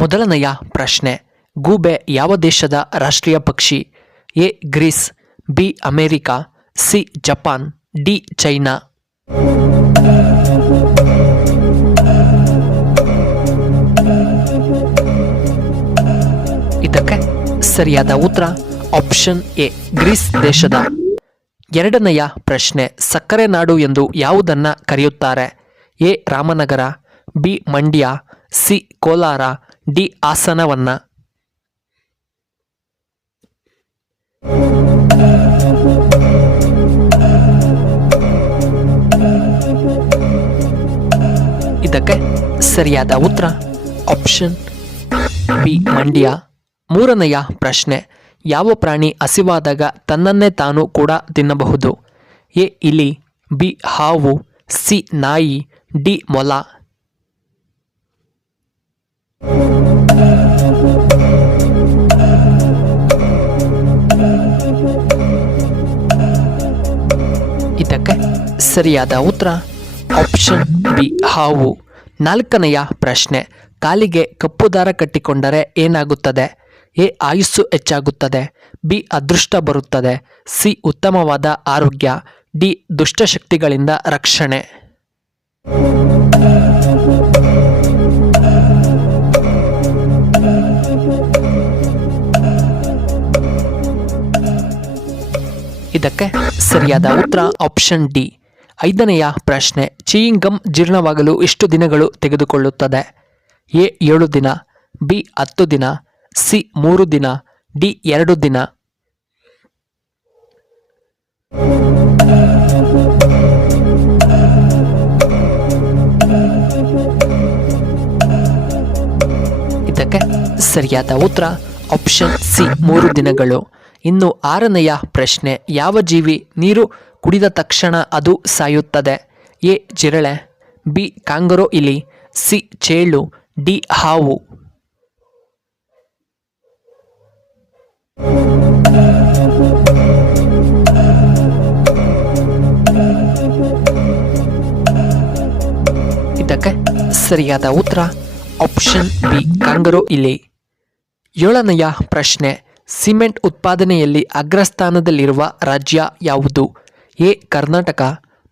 ಮೊದಲನೆಯ ಪ್ರಶ್ನೆ, ಗೂಬೆ ಯಾವ ದೇಶದ ರಾಷ್ಟ್ರೀಯ ಪಕ್ಷಿ? A Greece, B America, C Japan, D China. ಇದಕ್ಕೆ ಸರಿಯಾದ ಉತ್ತರ ಆಪ್ಷನ್ ಎ ಗ್ರೀಸ್ ದೇಶದ. ಎರಡನೆಯ ಪ್ರಶ್ನೆ, ಸಕ್ಕರೆ ನಾಡು ಎಂದು ಯಾವುದನ್ನ ಕರೆಯುತ್ತಾರೆ? A Ramanagara, B Mandya, C Kolar, D ಹಾಸನವನ್ನ. ಇದಕ್ಕೆ ಸರಿಯಾದ ಉತ್ತರ ಆಪ್ಷನ್ ಬಿ ಮಂಡ್ಯ. ಮೂರನೆಯ ಪ್ರಶ್ನೆ, ಯಾವ ಪ್ರಾಣಿ ಹಸಿವಾದಾಗ ತನ್ನನ್ನೇ ತಾನು ಕೂಡ ತಿನ್ನಬಹುದು? ಎ ಇಲಿ, ಬಿ ಹಾವು, ಸಿ ನಾಯಿ, ಡಿ ಮೊಲ. ಇದಕ್ಕೆ ಸರಿಯಾದ ಉತ್ತರ ಆಪ್ಷನ್ ಬಿ ಹಾವು. ನಾಲ್ಕನೆಯ ಪ್ರಶ್ನೆ, ಕಾಲಿಗೆ ಕಪ್ಪು ದಾರ ಕಟ್ಟಿಕೊಂಡರೆ ಏನಾಗುತ್ತದೆ? ಎ ಆಯುಸ್ಸು ಹೆಚ್ಚಾಗುತ್ತದೆ, ಬಿ ಅದೃಷ್ಟ ಬರುತ್ತದೆ, ಸಿ ಉತ್ತಮವಾದ ಆರೋಗ್ಯ, ಡಿ ದುಷ್ಟಶಕ್ತಿಗಳಿಂದ ರಕ್ಷಣೆ. ಇದಕ್ಕೆ ಸರಿಯಾದ ಉತ್ತರ ಆಪ್ಷನ್ ಡಿ. ಐದನೆಯ ಪ್ರಶ್ನೆ, ಚೀಯಿಂಗ್ ಗಮ್ ಜೀರ್ಣವಾಗಲು ಎಷ್ಟು ದಿನಗಳು ತೆಗೆದುಕೊಳ್ಳುತ್ತದೆ? ಎ 7 ದಿನ, ಬಿ 10 ದಿನ, ಸಿ 3 ದಿನ, ಡಿ 2 ದಿನ. ಇದಕ್ಕೆ ಸರಿಯಾದ ಉತ್ತರ ಆಪ್ಷನ್ ಸಿ 3 ದಿನಗಳು. ಇನ್ನು ಆರನೆಯ ಪ್ರಶ್ನೆ, ಯಾವ ಜೀವಿ ನೀರು ಕುಡಿದ ತಕ್ಷಣ ಅದು ಸಾಯುತ್ತದೆ? ಎ ಜಿರಳೆ, ಬಿ ಕಾಂಗರೋ ಇಲಿ, ಸಿ ಚೇಳು, ಡಿ ಹಾವು. ಇದಕ್ಕೆ ಸರಿಯಾದ ಉತ್ತರ ಆಪ್ಷನ್ ಬಿ ಕಾಂಗರೋ ಇಲಿ. ಏಳನೆಯ ಪ್ರಶ್ನೆ, ಸಿಮೆಂಟ್ ಉತ್ಪಾದನೆಯಲ್ಲಿ ಅಗ್ರಸ್ಥಾನದಲ್ಲಿರುವ ರಾಜ್ಯ ಯಾವುದು? A Karnataka,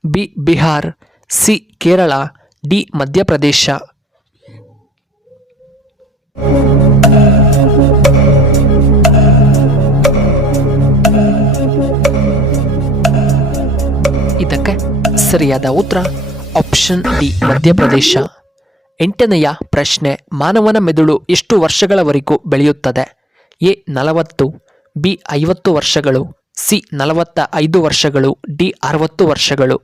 B Bihar, C Kerala, D Madhya Pradesh. ಇದಕ್ಕೆ ಸರಿಯಾದ ಉತ್ತರ ಆಪ್ಷನ್ ಡಿ ಮಧ್ಯಪ್ರದೇಶ. ಎಂಟನೆಯ ಪ್ರಶ್ನೆ, ಮಾನವನ ಮೆದುಳು ಎಷ್ಟು ವರ್ಷಗಳವರೆಗೂ ಬೆಳೆಯುತ್ತದೆ? ಎ 40, ಬಿ 50 ವರ್ಷಗಳು, ಸಿ 45 ವರ್ಷಗಳು, ಡಿ 60 ವರ್ಷಗಳು.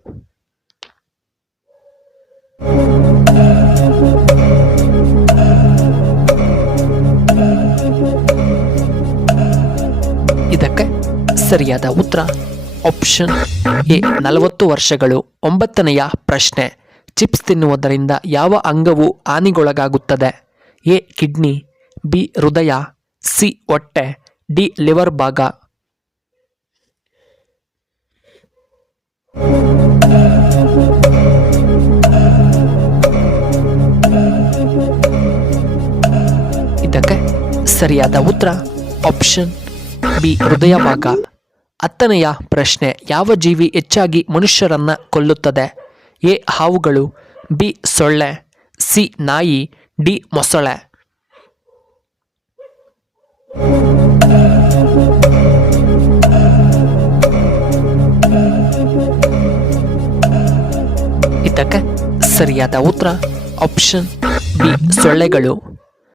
ಇದಕ್ಕೆ ಸರಿಯಾದ ಉತ್ತರ ಆಪ್ಷನ್ ಎ 40 ವರ್ಷಗಳು. ಒಂಬತ್ತನೆಯ ಪ್ರಶ್ನೆ, ಚಿಪ್ಸ್ ತಿನ್ನುವುದರಿಂದ ಯಾವ ಅಂಗವು ಹಾನಿಗೊಳಗಾಗುತ್ತದೆ? ಎ ಕಿಡ್ನಿ, ಬಿ ಹೃದಯ, ಸಿ ಹೊಟ್ಟೆ, ಡಿ ಲಿವರ್ ಭಾಗ. ಇದಕ್ಕೆ ಸರಿಯಾದ ಉತ್ತರ ಆಪ್ಷನ್ ಬಿ ಹೃದಯ ಭಾಗ. ಹತ್ತನೆಯ ಪ್ರಶ್ನೆ, ಯಾವ ಜೀವಿ ಹೆಚ್ಚಾಗಿ ಮನುಷ್ಯರನ್ನ ಕೊಲ್ಲುತ್ತದೆ? ಎ ಹಾವುಗಳು, ಬಿ ಸೊಳ್ಳೆ, ಸಿ ನಾಯಿ, ಡಿ ಮೊಸಳೆ. ಇದಕ್ಕೆ ಸರಿಯಾದ ಉತ್ತರ ಆಪ್ಷನ್ ಬಿ ಸೊಳ್ಳೆಗಳು.